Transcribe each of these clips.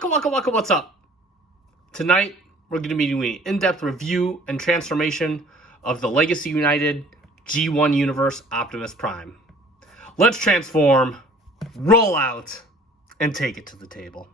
What's up? Tonight, we're going to be doing an in-depth review and transformation of the Legacy United G1 Universe Optimus Prime. Let's transform, roll out, and take it to the table.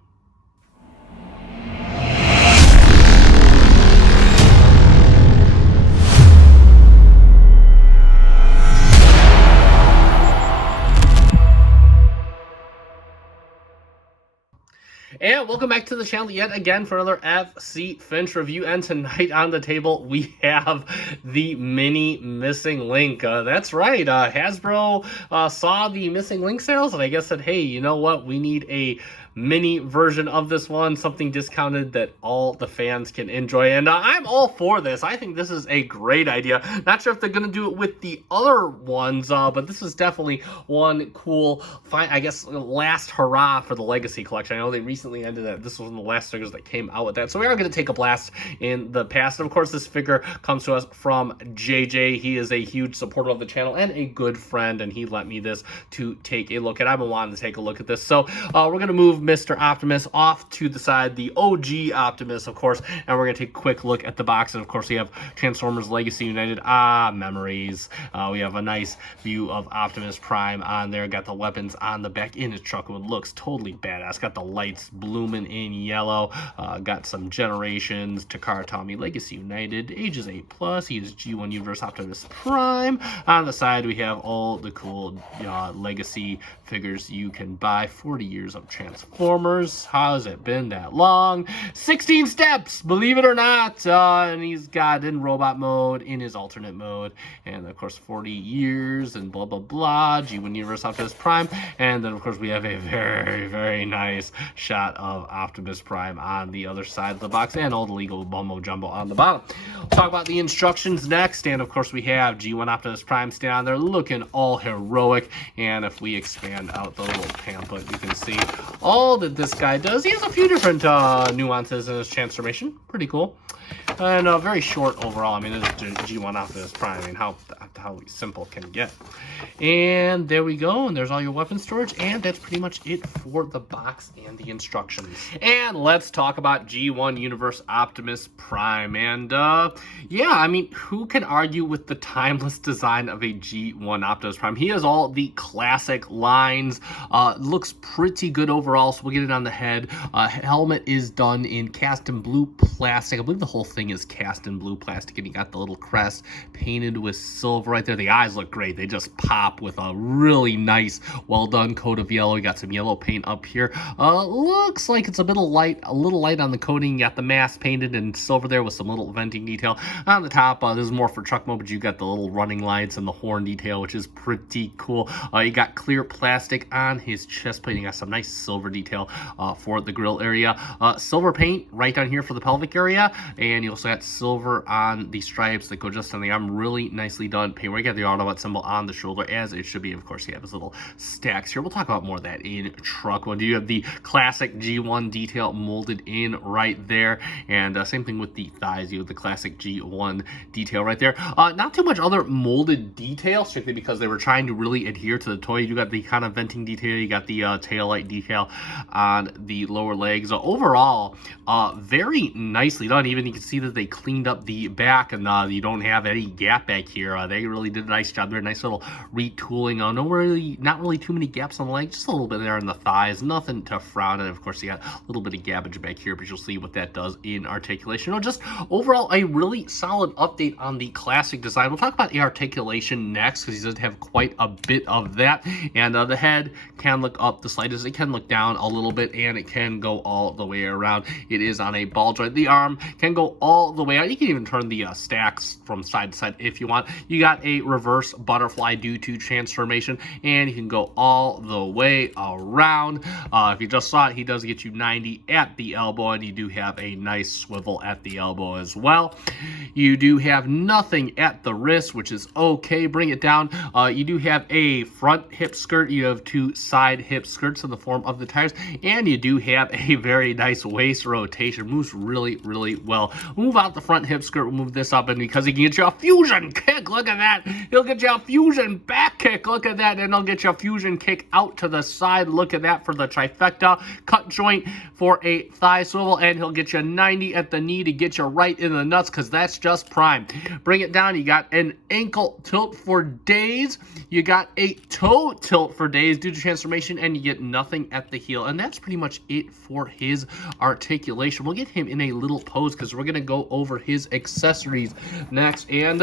And welcome back to the channel yet again for another FC Finch review. And tonight on the table, we have the mini missing link. That's right, Hasbro saw the missing link sales and I guess said, hey, you know what? We need a mini version of this one, something discounted that all the fans can enjoy. And I'm all for this. I think this is a great idea. Not sure if they're going to do it with the other ones, but this is definitely one cool, I guess, last hurrah for the Legacy collection. I know they recently ended that. This was one of the last figures that came out with that. So we are going to take a blast in the past. And of course, this figure comes to us from JJ. He is a huge supporter of the channel and a good friend, and he lent me this to take a look at. I've been wanting to take a look at this. So we're going to move Mr. Optimus off to the side, the OG Optimus, of course, and we're going to take a quick look at the box. And of course, we have Transformers Legacy United. Memories. We have a nice view of Optimus Prime on there. Got the weapons on the back in his truck. It looks totally badass. Got the lights blooming in yellow. Got some generations. Takara Tommy Legacy United, ages 8+. He is G1 Universe Optimus Prime. On the side, we have all the cool Legacy figures you can buy. 40 years of Transformers. How's it been that long? 16 steps, believe it or not. And he's got in robot mode, in his alternate mode, and of course 40 years and blah blah blah. G1 Universe Optimus Prime. And then of course we have a very nice shot of Optimus Prime on the other side of the box, and all the legal mumbo jumbo on the bottom. We'll talk about the instructions next, and of course we have G1 Optimus Prime standing on there looking all heroic. And if we expand out the little pamphlet, you can see all that this guy does. He has a few different nuances in his transformation. Pretty cool. And very short overall. I mean, it's G1 Optimus Prime. I mean, how simple can it get? And there we go. And there's all your weapon storage. And that's pretty much it for the box and the instructions. And let's talk about G1 Universe Optimus Prime. And yeah, I mean, who can argue with the timeless design of a G1 Optimus Prime? He has all the classic lines. Looks pretty good overall. So we'll get it on the head. Helmet is done in cast in blue plastic. I believe the whole thing is cast in blue plastic, and you got the little crest painted with silver right there. The eyes look great. They just pop with a really nice, well done coat of yellow. You got some yellow paint up here. Looks like it's a little light on the coating. You got the mask painted in silver there with some little venting detail on the top. This is more for truck mode, but you got the little running lights and the horn detail, which is pretty cool. You got clear plastic on his chest plate. You got some nice silver detail for the grill area. Silver paint right down here for the pelvic area, and you also got silver on the stripes that go just on the arm. Really nicely done paint. We got the Autobot symbol on the shoulder, as it should be. Of course, you have his little stacks here. We'll talk about more of that in truck one. You have the classic G1 detail molded in right there, and same thing with the thighs. You have the classic G1 detail right there. Not too much other molded detail, strictly because they were trying to really adhere to the toy. You got the kind of venting detail. You got the tail light detail on the lower legs. Overall, very nicely done. Even you can see that they cleaned up the back, and you don't have any gap back here. They really did a nice job there. Nice little retooling. Not really too many gaps on the leg, just a little bit there in the thighs. Nothing to frown at. Of course, you got a little bit of gabbage back here, but you'll see what that does in articulation. Just overall, a really solid update on the classic design. We'll talk about the articulation next, because he does have quite a bit of that. And the head can look up the slightest. It can look down a little bit, and it can go all the way around. It is on a ball joint. The arm can go all the way out. You can even turn the stacks from side to side if you want. You got a reverse butterfly due to transformation, and you can go all the way around. If you just saw it, he does get you 90 at the elbow, and you do have a nice swivel at the elbow as well. You do have nothing at the wrist, which is okay. Bring it down. You do have a front hip skirt. You have two side hip skirts in the form of the tires, and you do have a very nice waist rotation. Moves really well move out the front hip skirt, we'll move this up, and because he can get you a fusion kick, look at that, he'll get you a fusion back kick, look at that, and he'll get you a fusion kick out to the side, look at that for the trifecta, cut joint for a thigh swivel, and he'll get you a 90 at the knee to get you right in the nuts, because that's just Prime. Bring it down, you got an ankle tilt for days, you got a toe tilt for days due to transformation, and you get nothing at the heel, and that's pretty much it for his articulation. We'll get him in a little pose because we're going to go over his accessories next. And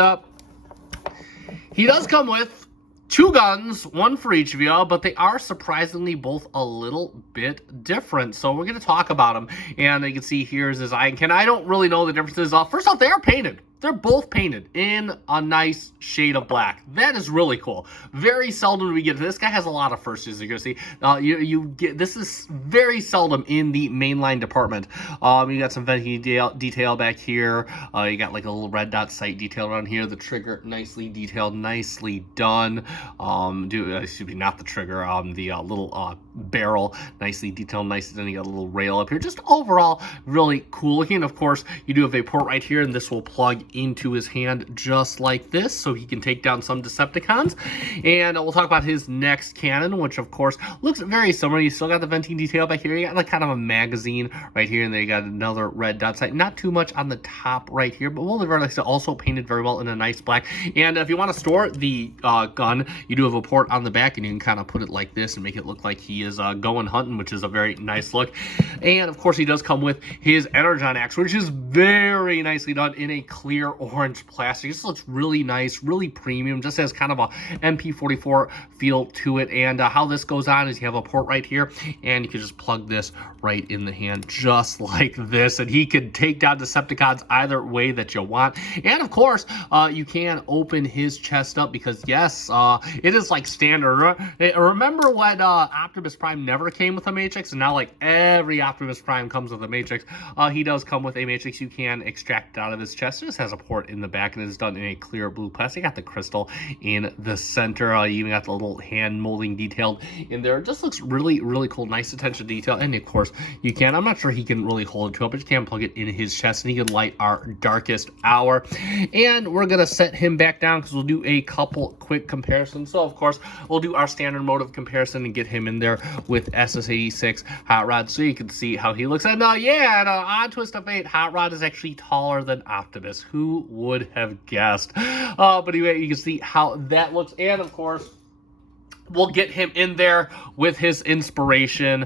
he does come with 2 guns, 1 for each of you, but they are surprisingly both a little bit different. So we're going to talk about them. And you can see here's his eye. And I don't really know the differences. First off, they are painted. They're both painted in a nice shade of black. That is really cool. Very seldom do we get this. Guy has a lot of firsts, as you're gonna see. You get this is very seldom in the mainline department. You got some venting detail back here. You got like a little red dot sight detail around here. The trigger nicely detailed, nicely done. Excuse me, not the trigger. The little barrel nicely detailed, nicely done. You got a little rail up here. Just overall really cool looking. Of course, you do have a port right here, and this will plug into his hand just like this, so he can take down some Decepticons. And we'll talk about his next cannon, which of course looks very similar. You still got the venting detail back here. You got like kind of a magazine right here, and then you got another red dot sight. Not too much on the top right here, but also painted very well in a nice black. And if you want to store the gun, you do have a port on the back, and you can kind of put it like this and make it look like he is going hunting, which is a very nice look. And of course, he does come with his Energon axe, which is very nicely done in a clear orange plastic. This looks really nice, really premium, just has kind of a MP44 feel to it. And how this goes on is you have a port right here, and you can just plug this right in the hand just like this, and he can take down Decepticons either way that you want. And of course, you can open his chest up, because yes, it is like standard. Remember when Optimus Prime never came with a matrix, and now like every Optimus Prime comes with a matrix? He does come with a matrix. You can extract it out of his chest. It just has a port in the back, and it's done in a clear blue plastic. Got the crystal in the center. You even got the little hand molding detailed in there. It just looks really, really cool. Nice attention to detail. And of course, you can, I'm not sure he can really hold it to it, but you can plug it in his chest, and he can light our darkest hour. And we're gonna set him back down because we'll do a couple quick comparisons. So of course, we'll do our standard mode of comparison and get him in there with SS86 Hot Rod, so you can see how he looks. And yeah, on Twist of Fate, Hot Rod is actually taller than Optimus. Who would have guessed? But anyway, you can see how that looks. And of course, we'll get him in there with his inspiration,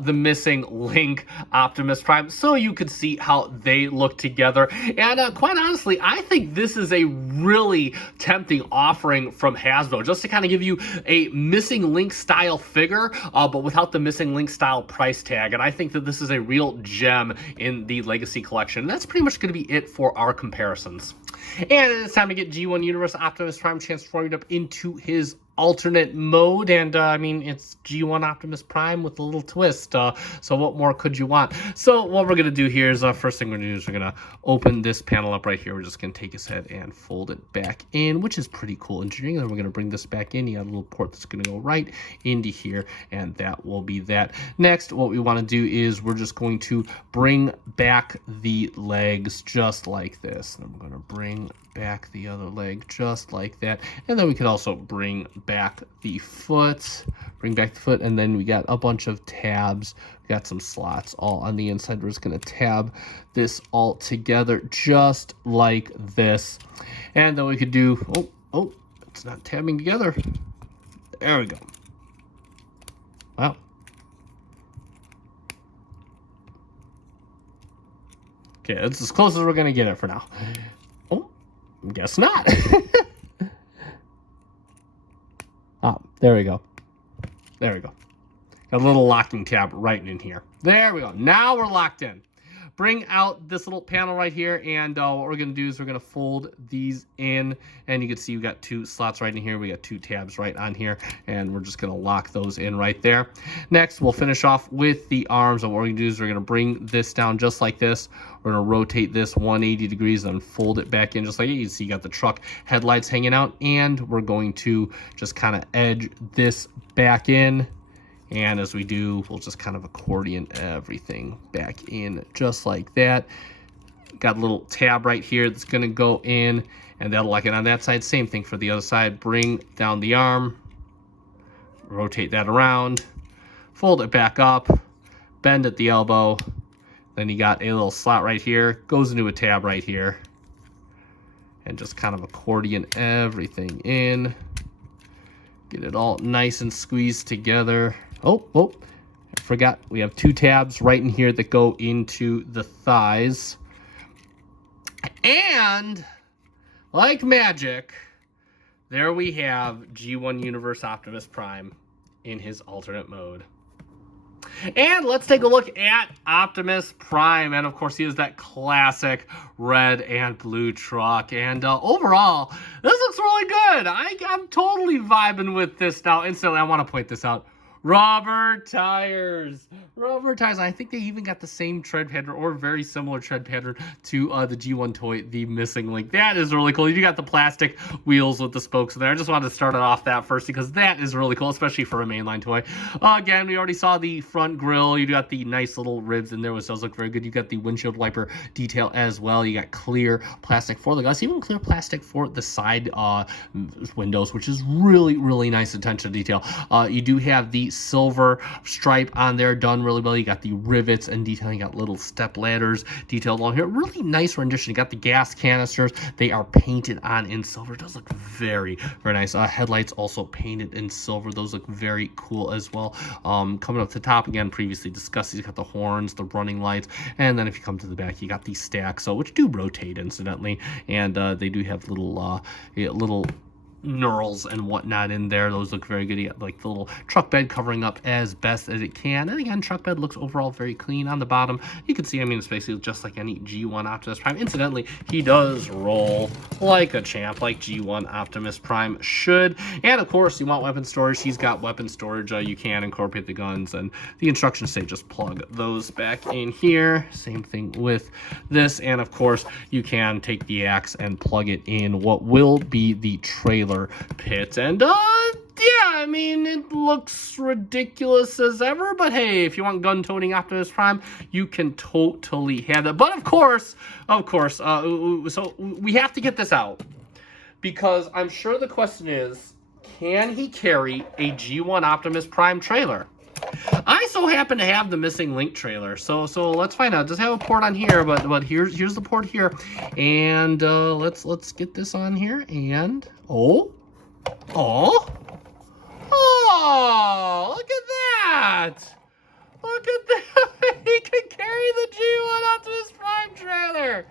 the missing link Optimus Prime, so you can see how they look together. And quite honestly, I think this is a really tempting offering from Hasbro, just to kind of give you a missing link style figure, but without the missing link style price tag. And I think that this is a real gem in the Legacy collection. And that's pretty much going to be it for our comparisons. And it's time to get G1 Universe Optimus Prime transformed up into his alternate mode, and I mean, it's G1 Optimus Prime with a little twist, so what more could you want? So what we're gonna do here is, first thing we're gonna do is we're gonna open this panel up right here. We're just gonna take his head and fold it back in, which is pretty cool engineering. Then we're gonna bring this back in. You got a little port that's gonna go right into here, and that will be that. Next, what we want to do is we're just going to bring back the legs just like this, and we're gonna bring back the other leg just like that. And then we can also bring back the foot, and then we got a bunch of tabs. We got some slots all on the inside. We're just gonna tab this all together just like this. And then we could do, oh, it's not tabbing together. There we go. Wow. Okay, that's as close as we're gonna get it for now. Oh, guess not. Oh, there we go. There we go. Got a little locking tab right in here. There we go. Now we're locked in. Bring out this little panel right here, and what we're going to do is we're going to fold these in, and you can see we got 2 slots right in here. We got 2 tabs right on here, and we're just going to lock those in right there. Next, we'll finish off with the arms, and what we're going to do is we're going to bring this down just like this. We're going to rotate this 180 degrees and fold it back in just like it. You can see you got the truck headlights hanging out, and we're going to just kind of edge this back in. And as we do, we'll just kind of accordion everything back in just like that. Got a little tab right here that's going to go in, and that'll lock it on that side. Same thing for the other side. Bring down the arm, rotate that around, fold it back up, bend at the elbow. Then you got a little slot right here, goes into a tab right here, and just kind of accordion everything in. Get it all nice and squeezed together. Oh, I forgot. We have 2 tabs right in here that go into the thighs. And like magic, there we have G1 Universe Optimus Prime in his alternate mode. And let's take a look at Optimus Prime. And of course, he is that classic red and blue truck. And overall, this looks really good. I'm totally vibing with this now. Instantly, I want to point this out. Rubber tires. Rubber tires. I think they even got the same tread pattern or very similar tread pattern to the G1 toy, the Missing Link. That is really cool. You got the plastic wheels with the spokes in there. I just wanted to start it off that first because that is really cool, especially for a mainline toy. Again, we already saw the front grille. You got the nice little ribs in there, which does look very good. You got the windshield wiper detail as well. You got clear plastic for the glass, even clear plastic for the side windows, which is really, really nice attention to detail. You do have the silver stripe on there done really well. You got the rivets and detailing. You got little step ladders detailed along here. Really nice rendition. You got the gas canisters. They are painted on in silver. It does look very, very nice. Headlights also painted in silver. Those look very cool as well. Coming up to the top again, previously discussed, you got the horns, the running lights, and then if you come to the back, you got the stacks, which do rotate incidentally, and they do have little knurls and whatnot in there. Those look very good. You got like the little truck bed covering up as best as it can. And again, truck bed looks overall very clean. On the bottom, you can see, I mean, it's basically just like any G1 Optimus Prime. Incidentally, he does roll like a champ, like G1 Optimus Prime should. And of course, you want weapon storage. He's got weapon storage. You can incorporate the guns, and the instructions say just plug those back in here. Same thing with this. And of course, you can take the axe and plug it in what will be the trailer pit. And yeah, I mean, it looks ridiculous as ever, but hey, if you want gun-toting Optimus Prime, you can totally have that. But of course, so we have to get this out, because I'm sure the question is, can he carry a G1 Optimus Prime trailer? I so happen to have the Missing Link trailer, so let's find out. Just have a port on here, but here's the port here, and let's get this on here, and oh, look at that! Look at that! He can carry the G1 Optimus Prime trailer.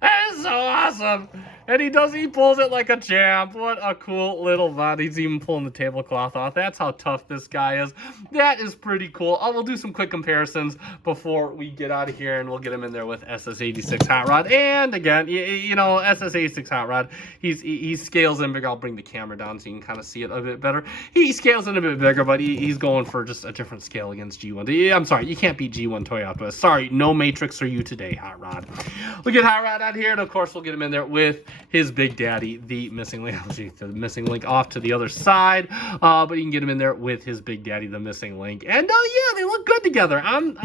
That is so awesome. And he pulls it like a champ. What a cool little bot. He's even pulling the tablecloth off. That's how tough this guy is. That is pretty cool. We'll do some quick comparisons before we get out of here, and we'll get him in there with SS86 Hot Rod. And again, you know, SS86 Hot Rod, he scales in bigger. I'll bring the camera down so you can kind of see it a bit better. He scales in a bit bigger, but he's going for just a different scale against G1. I'm sorry, you can't beat G1 Toy Optimus. Sorry, no Matrix for you today, Hot Rod. We'll get Hot Rod out here, and of course, we'll get him in there with his big daddy, the Missing Link. The Missing Link off to the other side, but you can get him in there with his big daddy, the Missing Link. And yeah, they look good together. I'm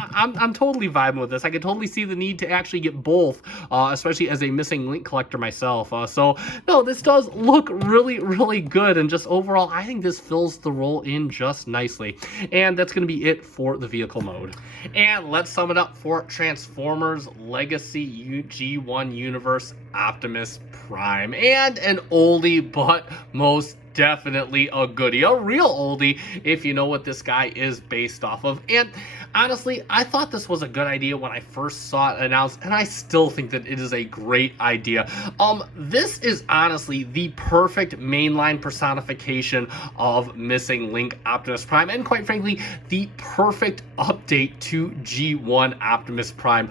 totally vibing with this. I could totally see the need to actually get both, especially as a Missing Link collector myself. So no, this does look really, really good, and just overall, I think this fills the role in just nicely. And that's going to be it for the vehicle mode. And let's sum it up for Transformers Legacy G1 Universe Optimus Prime. And an oldie, but most definitely a goodie, a real oldie if you know what this guy is based off of. And honestly, I thought this was a good idea when I first saw it announced, and I still think that it is a great idea. This is honestly the perfect mainline personification of Missing Link Optimus Prime, and quite frankly, the perfect update to G1 Optimus Prime.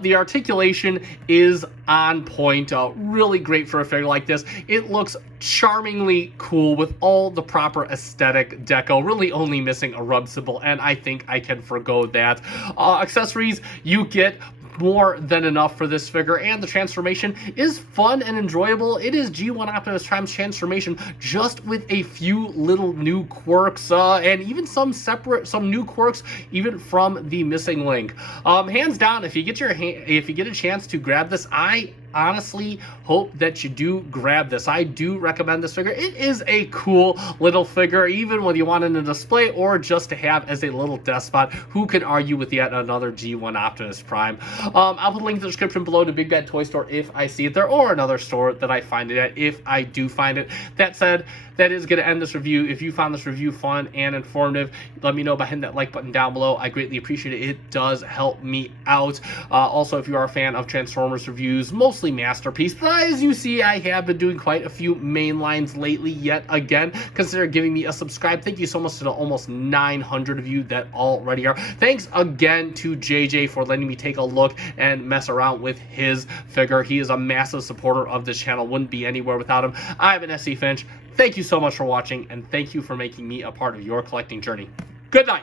The articulation is on point, really great for a figure like this. It looks charmingly cool with all the proper aesthetic deco, really only missing a rub symbol, and I think I can forgo that. Accessories, you get more than enough for this figure, and the transformation is fun and enjoyable. It is G1 Optimus Prime's transformation, just with a few little new quirks, and even some new quirks even from the missing link. Hands down, if you get a chance to grab this, I honestly hope that you do grab this. I do recommend this figure. It is a cool little figure, even when you want it in a display or just to have as a little despot. Who can argue with yet another G1 Optimus Prime? I'll put a link in the description below to Big Bad Toy Store if I see it there, or another store that I find it at if I do find it. That said, that is going to end this review. If you found this review fun and informative, let me know by hitting that like button down below. I greatly appreciate it. It does help me out. Also, if you are a fan of Transformers reviews, mostly Masterpiece, but as you see, I have been doing quite a few main lines lately yet again. Consider giving me a subscribe. Thank you so much to the almost 900 of you that already are. Thanks again to JJ for letting me take a look and mess around with his figure. He is a massive supporter of this channel. Wouldn't be anywhere without him. I've been SC Finch. Thank you so much for watching, and thank you for making me a part of your collecting journey. Good night.